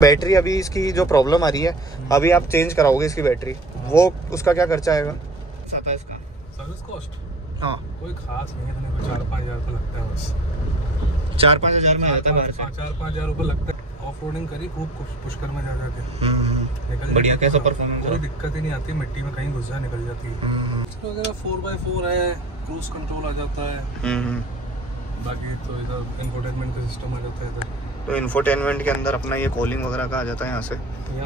Battery अभी इसकी जो प्रॉब्लम आ रही है, अभी आप चेंज कराओगे इसकी बैटरी, वो उसका क्या खर्चा आएगा? आता है इसका सर्विस कॉस्ट? हाँ कोई खास नहीं है, 4-5 हज़ार रुपये लगता है बस। 4-5 हज़ार में आता है बाहर से? 4-5 हज़ार रुपये लगता है। ऑफ रोडिंग करी खूब पुष्कर में जा जाके निकल बढ़िया। कैसा परफॉर्मेंस? कोई दिक्कत ही नहीं आती, मिट्टी में कहीं घुस जाए निकल जाती है। 4x4 है, क्रूज कंट्रोल आ जाता है, बाकी तो इधर इंफोटेनमेंट का सिस्टम आ जाता है इधर। तो इंफोटेनमेंट के अंदर अपना ये कॉलिंग वगैरह का आ जाता है, यहाँ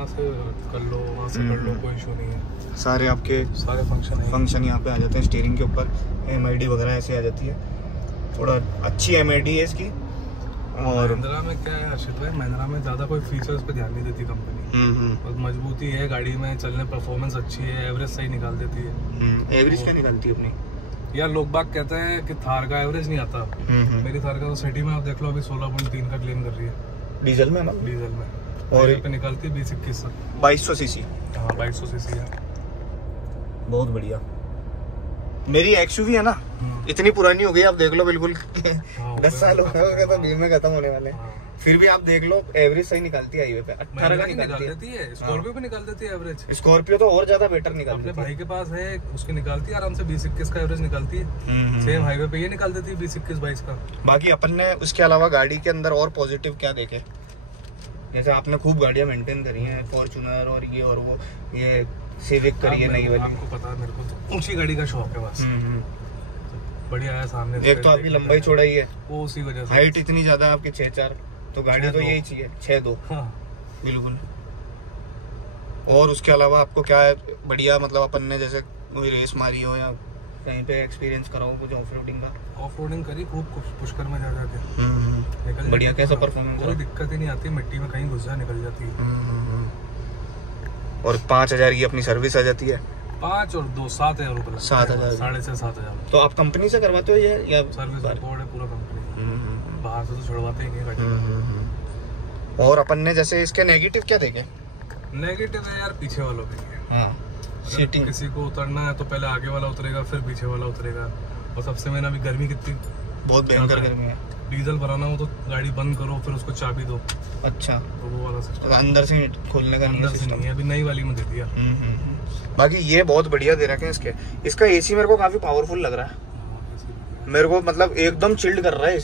से कर लो, वहाँ से कर लो, कोई इशू नहीं है। सारे फंक्शन यहाँ पे आ जाते हैं। स्टीयरिंग के ऊपर MID वगैरह ऐसे आ जाती है, थोड़ा अच्छी MID है इसकी। और महिंद्रा में क्या है हर्षित भाई, महिंद्रा में ज़्यादा कोई फीचर्स पे ध्यान नहीं देती कंपनी। और मजबूती है गाड़ी में, चलने परफॉर्मेंस अच्छी है, एवरेज सही निकाल देती है। एवरेज क्या निकालती है अपनी? यार लोग बाग कहते हैं कि थार का एवरेज नहीं आता। मेरी थार का तो सिटी में आप देख लो, अभी 16.3 का क्लेम कर रही है डीजल में ना? डीजल में। और पे निकालती है 20-21 2200 सीसी। हाँ 2200 सीसी है, बहुत बढ़िया। मेरी XUV है ना, इतनी पुरानी हो गई, आप देख लो बिल्कुल 10 साल हो गए उसके तो बीमे खत्म होने वाले। फिर भी आप देख लो एवरेज सही निकालती है हाईवे पे। 18 का निकाल देती है। स्कॉर्पियो पे निकाल देती है एवरेज। स्कॉर्पियो तो और ज्यादा बेटर निकालती है। अपने भाई के पास है, उसकी निकालती है आराम से 20-21 का एवरेज निकालती है। सेम हाईवे पे ये निकाल देती है 20-21-22 का। बाकी अपन ने उसके अलावा गाड़ी के अंदर और पॉजिटिव क्या देखे, जैसे आपने खूब गाड़ियां मेंटेन करी हैं, फॉर्च्यूनर और ये और वो, ये सिविक करी है नई वाली। आपको पता है मेरे को तो ऊंची गाड़ी का शौक है बस। बढ़िया है सामने। एक तो आपकी लंबाई चौड़ाई है, वो उसी वजह से। हाइट इतनी ज्यादा है आपकी 6'4", तो गाड़ी तो यही चाहिए 6'2". हाँ बिल्कुल। और उसके अलावा आपको क्या है बढ़िया, मतलब अपन ने जैसे कोई रेस मारी हो या कहीं पे एक्सपीरियंस कराओ कुछ ऑफ रोडिंग का? ऑफ रोडिंग करी खूब पुष्कर में जा जाके बढ़िया। कैसा परफॉर्मेंस? कोई दिक्कत ही नहीं आती, मिट्टी में कहीं घुस जाए निकल जाती है। और 5000 की अपनी सर्विस आ जाती है। 5 और 2 7,000 रुपये। 7,000 6,500-7,000। तो आप कंपनी से करवाते हो ये या सर्विस रिकॉर्ड है पूरा कंपनी, बाहर से तो छुड़वाते ही नहीं गाड़ी। और अपन ने जैसे इसके नेगेटिव क्या देखे? नेगेटिव है यार पीछे वालों के लिए। हाँ सीटिंग। किसी को उतरना है तो पहले आगे वाला उतरेगा, फिर पीछे वाला उतरेगा। और सबसे मेन अभी गर्मी कितनी, बहुत भयंकर गर्मी है। डीजल भराना हो तो गाड़ी बंद करो, फिर उसको चाबी दो। अच्छा, तो वो वाला सिस्टम अंदर से खोलने का अंदर से नहीं है, अभी नई वाली में दे दिया। बाकी ये बहुत बढ़िया दे रखे हैं इसके। इसका AC मेरे को काफी पावरफुल लग रहा है मेरे को, मतलब एकदम चिल्ड कर रहा है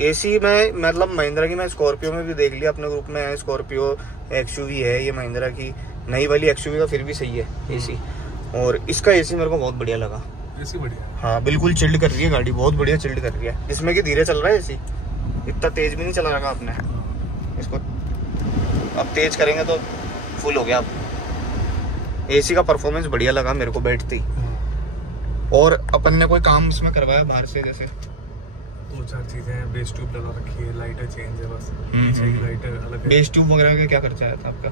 AC में। मतलब महिंद्रा की मैं स्कॉर्पियो में भी देख लिया, अपने ग्रुप में है स्कॉर्पियो, XUV है ये महिंद्रा की नई वाली XUV का, फिर भी सही है AC। और इसका AC मेरे को बहुत बढ़िया लगा। AC बढ़िया, हाँ बिल्कुल चिल्ड कर रही है गाड़ी, बहुत बढ़िया चिल्ड कर रही है। इसमें कि धीरे चल रहा है AC, इतना तेज भी नहीं चला रखा आपने इसको। अब तेज करेंगे तो फुल हो गया। अब AC का परफॉर्मेंस बढ़िया लगा मेरे को बैठती। और अपन ने कोई काम इसमें करवाया बाहर से, जैसे 2-4 चीजें हैं। बेस ट्यूब लगा रखी है, लाइटें चेंज है बस, पीछे की लाइटें अलग है। बेस ट्यूब वगैरह का क्या खर्चा आया था आपका?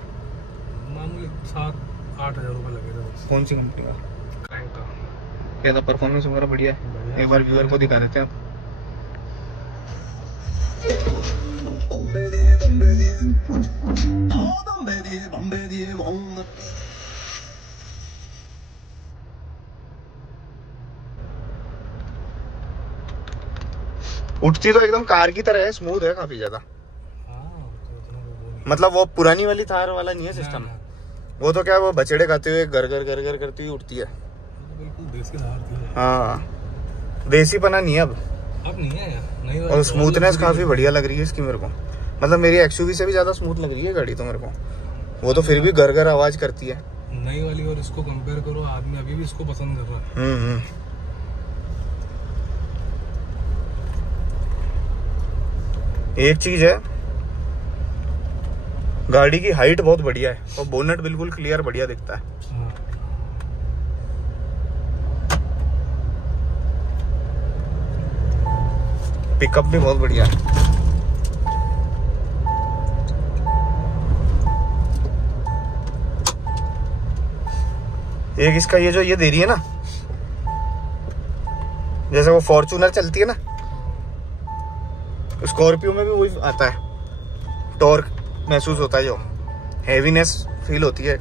मामूली 7-8 हज़ार रुपये लगे थे बस। कौन सी कंपनी का? क्रैंक का। क्या था परफॉर्मेंस वगैरह? बढ़िया है। एक बार व्यूअर को दिखा देते हैं आप। उठती तो एकदम कार की तरह है, स्मूथ है काफी ज्यादा। मतलब वो पुरानी वाली थार वाला नहीं है सिस्टम। वो तो क्या वो बछड़े खाते हुए घर करती हुई उठती है। बिल्कुल देसी थार थी। हाँ देसी पना नहीं है अब नहीं है यार। और स्मूथनेस काफी बढ़िया लग रही है इसकी मेरे को। मतलब मेरी XUV से भी ज्यादा स्मूथ लग रही है गाड़ी तो मेरे को। वो तो फिर भी घर आवाज करती है। नई वाली और इसको कंपेयर करो, आदमी अभी भी इसको पसंद कर रहा है। एक चीज है, गाड़ी की हाइट बहुत बढ़िया है और बोनेट बिल्कुल क्लियर बढ़िया दिखता है। पिकअप भी बहुत बढ़िया है। एक इसका ये जो ये दे रही है ना, जैसे वो फॉर्च्यूनर चलती है ना, स्कॉर्पियो में भी वही आता है। टॉर्क महसूस होता है, जो हेवीनेस फील होती है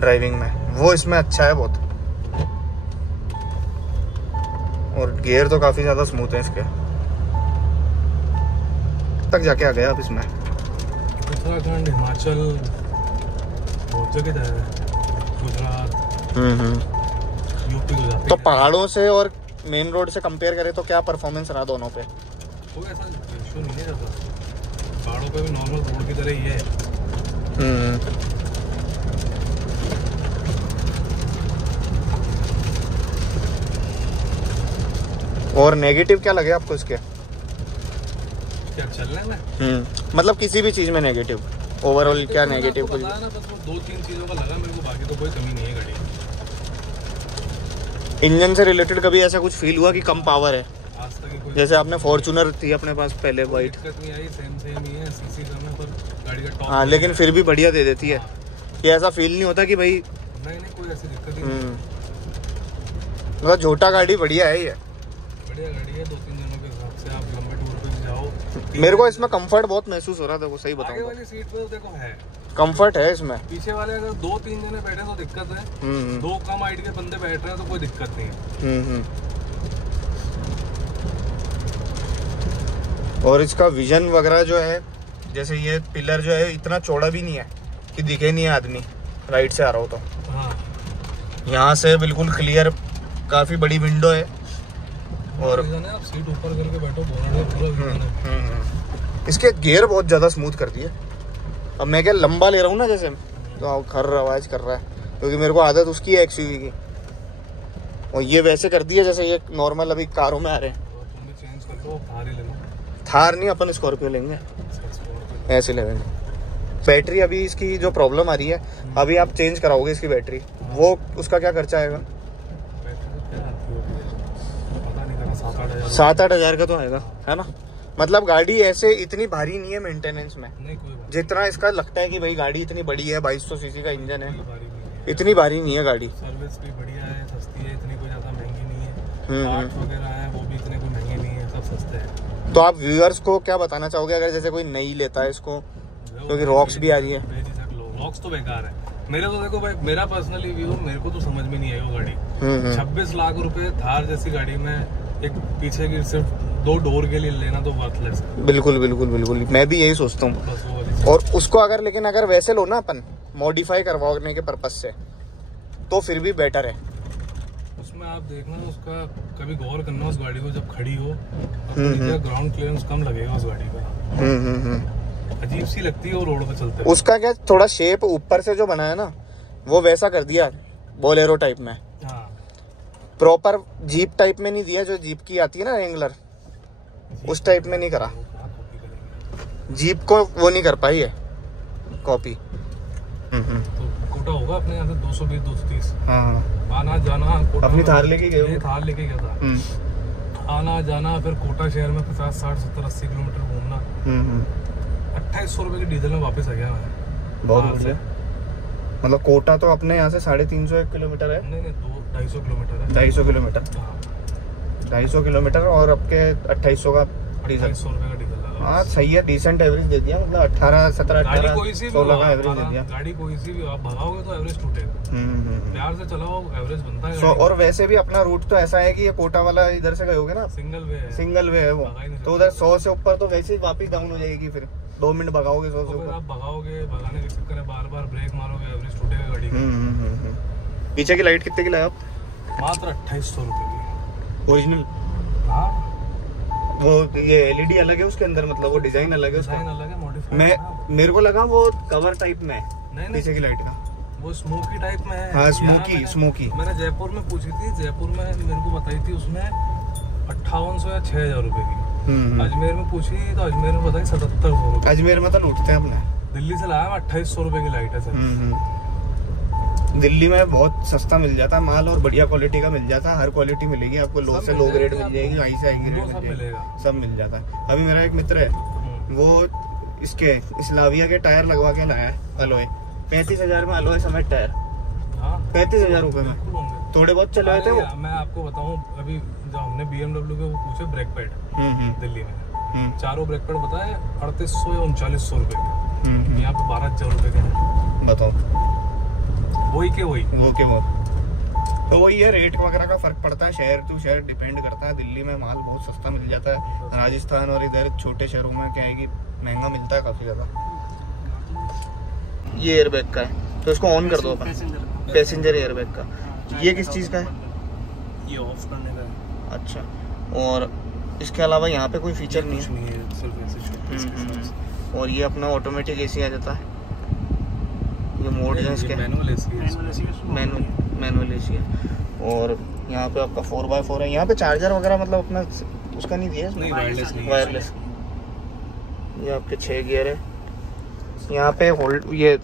ड्राइविंग में, वो इसमें अच्छा है बहुत। और गियर तो काफी ज्यादा स्मूथ है इसके। तक जाके आ गया अब इसमें। उत्तराखंड, हिमाचल, बहुत जगह जाए, गुजरात, यूपी को जाते। तो पहाड़ों से और मेन रोड से कंपेयर करें तो क्या परफॉर्मेंस रहा दोनों पे? कोई ऐसा इशू नहीं है ज़्यादा, पहाड़ों पे भी नॉर्मल रोड की तरह ही है। और नेगेटिव क्या लगे आपको इसके? क्या चलने में? मतलब किसी भी चीज में नेगेटिव, ओवरऑल क्या नेगेटिव? पता है ना, बस वो 2-3 चीजों का लगा मेरे को, बाकी तो कोई कमी नहीं है गाड़ी। इंजन से रिलेटेड कभी ऐसा कुछ फील हुआ कि कम पावर है? आज तक कोई, जैसे आपने फॉर्च्यूनर थी अपने पास पहले वाइट, दिक्कत नहीं आई, सेम ही है, सीसी कम है, पर गाड़ी का टॉप। हाँ, लेकिन फिर भी बढ़िया दे देती है। ये ऐसा फील नहीं होता कि भाई नहीं कोई ऐसी दिक्कत नहीं। मतलब छोटा गाड़ी बढ़िया है ये, बढ़िया गाड़ी है। 2-3 जनों के हिसाब से आप लंबे टूर पे भी जाओ। मेरे को इसमें कंफर्ट बहुत महसूस हो रहा था, वो सही बताऊं। आगे वाली सीट पे तो देखो है कंफर्ट है इसमें, पीछे वाले अगर 2-3 जने बैठे तो दिक्कत है, 2 कम हाइट के बंदे बैठ रहे हैं तो कोई दिक्कत नहीं है। और इसका विजन वगैरह जो है, जैसे ये पिलर जो है इतना चौड़ा भी नहीं है कि दिखे नहीं है आदमी राइट से आ रहा हो तो। हाँ, यहाँ से बिल्कुल क्लियर, काफी बड़ी विंडो है। और आप सीट ऊपर करके बैठो, पूरा इसके गियर बहुत ज्यादा स्मूथ कर दिए। अब मैं क्या लंबा ले रहा हूँ ना जैसे, तो खर आवाज कर रहा है, क्योंकि मेरे को आदत उसकी है एक्सयूवी की। और ये वैसे कर दिया जैसे ये नॉर्मल अभी कारों में आ रहे हैं। चेंज कर लो, थार ही ले लो। थार नहीं, अपन स्कॉर्पियो लेंगे, ऐसे लेंगे। बैटरी अभी इसकी जो प्रॉब्लम आ रही है, अभी आप चेंज कराओगे इसकी बैटरी, वो उसका क्या खर्चा आएगा? 7-8 हज़ार का तो आएगा, है ना? मतलब गाड़ी ऐसे इतनी भारी नहीं है मेंटेनेंस में, जितना इसका लगता है कि भाई गाड़ी इतनी बड़ी है, 2200 सीसी का इंजन है, इतनी भारी नहीं है गाड़ी। सर्विस भी बढ़िया है, सस्ती है, इतनी कोई ज्यादा महंगी नहीं है। पार्ट्स वगैरह है वो भी इतने कोई महंगे नहीं है, सब सस्ते हैं। तो आप व्यूअर्स को क्या बताना चाहोगे अगर जैसे कोई नहीं लेता है इसको, क्योंकि रॉक्स भी आ रही है? रॉक्स तो बेकार है। मेरे तो देखो भाई, मेरा पर्सनली व्यू, मेरे को तो समझ में नहीं आई वो गाड़ी। 26 लाख रुपए थार जैसी गाड़ी में एक पीछे की सिर्फ 2 डोर के लिए लेना तो वर्थलेस है। बिल्कुल बिल्कुल बिल्कुल, मैं भी यही सोचता हूँ। और उसको अगर, लेकिन अगर वैसे लो ना अपन, मॉडिफाई करवाने के पर्पज से, तो फिर भी बेटर है। उसमें आप देखना, उसका कभी गौर करना उस गाड़ी को जब खड़ी हो, ग्राउंड क्लियरेंस कम लगेगा उस गाड़ी का। अजीब सी लगती है वो रोड पे चलते। उसका क्या थोड़ा शेप ऊपर से जो बना है ना, वो वैसा कर दिया बोलेरो टाइप में। प्रॉपर जीप टाइप में नहीं दिया, जो जीप की आती है ना रेंगलर, उस टाइप में नहीं करा। जीप को वो नहीं कर पाई है कॉपी। तो कोटा होगा अपने यहाँ से 220-230। हाँ, आना जाना अपनी थार लेके गए, थार लेके गया था। आना जाना, फिर कोटा शहर में 50, 60, 70, 80 किलोमीटर घूमना। 2800 रुपए के डीजल में वापस आ गया मैं। बहुत बढ़िया। मतलब कोटा तो अपने यहाँ से 350 किलोमीटर है। नहीं 250 किलोमीटर है। 250 किलोमीटर, 250 किलोमीटर, और आपके 2800 का डीजल। 2800 रुपए का डीजल लगा। हाँ सही है, डिसेंट एवरेज दे दिया। मतलब 18, 17, 18, 16 का एवरेज दे दिया। गाड़ी कोई सी भी आप भगाओगे तो एवरेज टूटेगा। प्यार से चलाओ, एवरेज बनता है। और वैसे भी अपना रूट तो ऐसा है कि ये कोटा वाला इधर से गए होगे ना, सिंगल वे है वो, तो उधर 100 से ऊपर तो वैसे ही वापिस डाउन हो जाएगी। फिर 2 मिनट भगाओगे 100 से ऊपर, आप भगाओगे, भगाने के चक्कर में बार-बार ब्रेक मारोगे, एवरेज टूटेगा गाड़ी का। पीछे की लाइट कितने की लाए आप? मात्र 2800 रुपए की ओरिजिनल। हाँ, वो ये एलईडी अलग है उसके अंदर, मतलब वो डिजाइन अलग है उसका। डिजाइन अलग है, मॉडिफाइड। मेरे को लगा वो कवर टाइप में नहीं, पीछे की लाइट का, वो स्मोकी टाइप में है। हाँ स्मोकी। मैंने जयपुर में पूछी थी, जयपुर में मेरे को बताई थी उसमें 5800 या 6000 रुपए की। अजमेर में पूछी तो अजमेर में बताई 7700 रुपए। अजमेर में तो लूटते हैं अपने। दिल्ली से लाया मैं 2800 रुपए की लाइट है सर। दिल्ली में बहुत सस्ता मिल जाता है माल, और बढ़िया क्वालिटी का मिल जाता है। हर क्वालिटी मिलेगी आपको, लो से लो ग्रेड मिल जाएगी, हाई से हाई ग्रेड मिलेगा, सब मिल जाता है। अभी मेरा एक मित्र है, वो इसके स्लाविया के टायर लगवा के लाया है अलॉय, 35,000 में अलॉय समेत टायर। 35,000 रुपए में थोड़े बहुत चले हुए थे वो। मैं आपको बताऊं, अभी जब हमने BMW के वो पूछे ब्रेक पैड दिल्ली में, चारों ब्रेक पैड बताए 3800 या 3900 रुपए के। यहाँ पे 12,000 रुपए के हैं। बताओ, वही के वही, वो के वो। तो वही है, रेट वगैरह का फर्क पड़ता है, शहर टू शहर डिपेंड करता है। दिल्ली में माल बहुत सस्ता मिल जाता है, राजस्थान और इधर छोटे शहरों में क्या है कि महंगा मिलता है काफी ज्यादा। ये एयरबैग का है, तो इसको ऑन कर दो अपन। पैसेंजर एयरबैग का। ये किस चीज़ का है? ये ऑफ करने का है। अच्छा, और इसके अलावा यहाँ पे कोई फीचर नहीं है? और ये अपना ऑटोमेटिक एसी आ जाता है। ये मोड है इसके, मैनुअल एसी है, मैनुअल एसी है। और यहाँ पे आपका 4x4 है। यहाँ पे चार्जर वगैरह मतलब अपना उसका नहीं दिया, वायरलेस। ये आपके 6 गियर है। यहाँ पे ये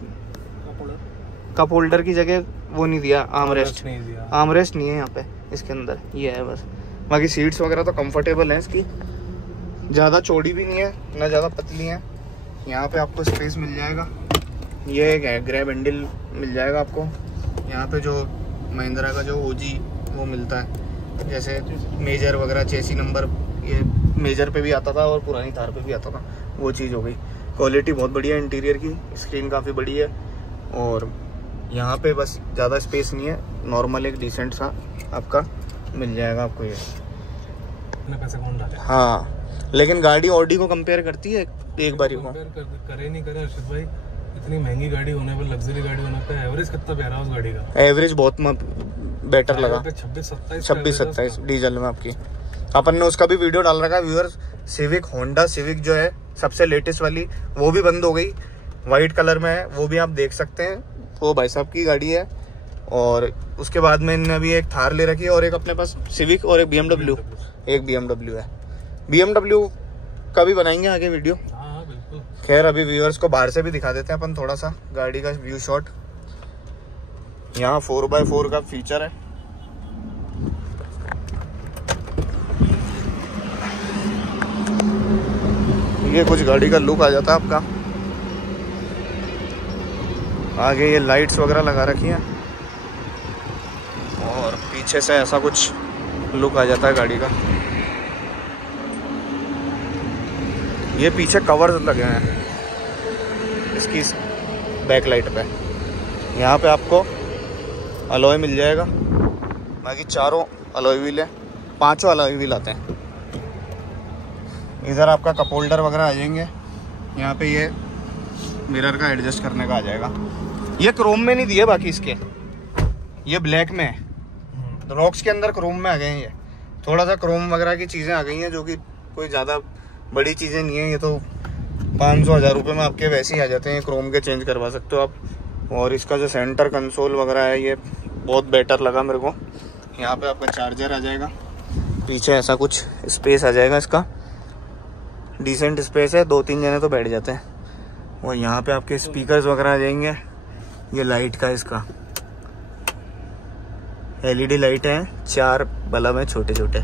कप होल्डर की जगह वो नहीं दिया, आर्मरेस्ट नहीं है यहाँ पे इसके अंदर, ये है बस। बाकी सीट्स वगैरह तो कंफर्टेबल हैं इसकी, ज़्यादा चौड़ी भी नहीं है ना ज़्यादा पतली है। यहाँ पे आपको स्पेस मिल जाएगा। ये एक ग्रैब हैंडल मिल जाएगा आपको। यहाँ पे जो महिंद्रा का जो ओजी वो मिलता है, जैसे मेजर वगैरह चेसी नंबर, ये मेजर पे भी आता था और पुरानी थार पे भी आता था, वो चीज़ हो गई। क्वालिटी बहुत बढ़िया है इंटीरियर की, स्क्रीन काफ़ी बड़ी है। और यहाँ पे बस ज़्यादा स्पेस नहीं है, नॉर्मल एक डिसेंट सा आपका मिल जाएगा आपको ये। पैसे कौन डाले? हाँ, लेकिन गाड़ी ऑडी को कंपेयर करती है एक बार करे नहीं करे अर्शद भाई, इतनी महंगी गाड़ी होने पर, लग्जरी गाड़ी होने पर एवरेज कितना प्यारा उस गाड़ी का? एवरेज बहुत बेटर लगा। 26-27 डीजल में आपकी। अपन ने उसका भी वीडियो डाल रखा है व्यूअर्स। सिविक, होंडा सिविक जो है सबसे लेटेस्ट वाली, वो भी बंद हो गई, वाइट कलर में है, वो भी आप देख सकते हैं। वो भाई साहब की गाड़ी है। और उसके बाद में इन्होंने अभी एक थार ले रखी है, और एक अपने पास सिविक और एक BMW है। BMW का भी बनाएंगे आगे वीडियो। बिल्कुल। खैर अभी व्यूअर्स को बाहर से भी दिखा देते हैं अपन थोड़ा सा गाड़ी का व्यू शॉट। यहाँ 4x4 का फीचर है। ये कुछ गाड़ी का लुक आ जाता है आपका। आगे ये लाइट्स वगैरह लगा रखी हैं, और पीछे से ऐसा कुछ लुक आ जाता है गाड़ी का। ये पीछे कवर्स लगे हैं इसकी बैक लाइट पे। यहाँ पे आपको अलॉय मिल जाएगा। बाकी चारों अलॉय व्हील है, 5 अलॉय व्हील आते हैं। इधर आपका कप होल्डर वगैरह आ जाएंगे। यहाँ पे ये मिरर का एडजस्ट करने का आ जाएगा। ये क्रोम में नहीं दिए, बाकी इसके ये ब्लैक में है। रॉक्स के अंदर क्रोम में आ गए हैं। ये थोड़ा सा क्रोम वगैरह की चीज़ें आ गई हैं, जो कि कोई ज़्यादा बड़ी चीज़ें नहीं है। ये तो 500-1000 रुपये में आपके वैसे ही आ जाते हैं। क्रोम के चेंज करवा सकते हो आप। और इसका जो सेंटर कंसोल वगैरह है, ये बहुत बेटर लगा मेरे को। यहाँ पे आपका चार्जर आ जाएगा, पीछे ऐसा कुछ स्पेस आ जाएगा। इसका डिसेंट स्पेस है, 2-3 जने तो बैठ जाते हैं। और यहाँ पे आपके स्पीकर्स वगैरह आ जाएंगे। ये लाइट का, इसका LED लाइट है, 4 बल्ब है छोटे छोटे।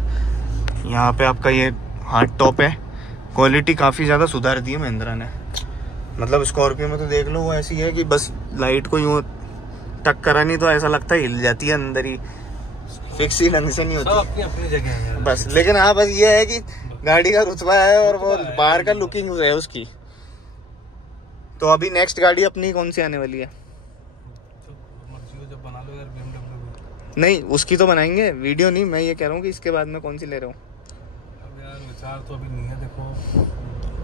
यहाँ पे आपका ये हार्ड टॉप है। क्वालिटी काफ़ी ज़्यादा सुधार दी है महिंद्रा ने। मतलब स्कॉर्पियो में तो देख लो वो ऐसी है कि बस लाइट को यूँ टक करा नहीं तो ऐसा लगता है हिल जाती है, अंदर ही फिक्स ही ढंग से नहीं होती। अपनी जगह है बस। लेकिन हाँ, बस ये है कि गाड़ी का रुतबा है और वो बाहर का लुकिंग है उसकी। तो अभी नेक्स्ट गाड़ी अपनी कौन सी आने वाली है? जब बना लो यार BMW। नहीं, उसकी तो बनाएंगे वीडियो, नहीं मैं ये कह रहा हूँ कि इसके बाद में कौन सी ले रहा हूँ। अब यार विचार तो अभी नहीं है, देखो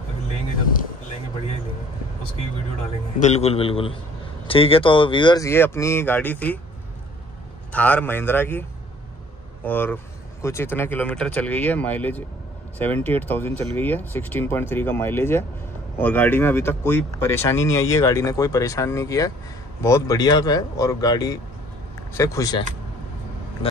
अभी लेंगे, जब लेंगे बढ़िया ही लेंगे, उसकी वीडियो डालेंगे। बिल्कुल ठीक है। तो व्यूअर्स, ये अपनी गाड़ी थी थार महिंद्रा की, और कुछ इतना किलोमीटर चल गई है। माइलेज 78,000 चल गई है, 16.3 का माइलेज है। और गाड़ी में अभी तक कोई परेशानी नहीं आई है, गाड़ी ने कोई परेशान नहीं किया है, बहुत बढ़िया है और गाड़ी से खुश है।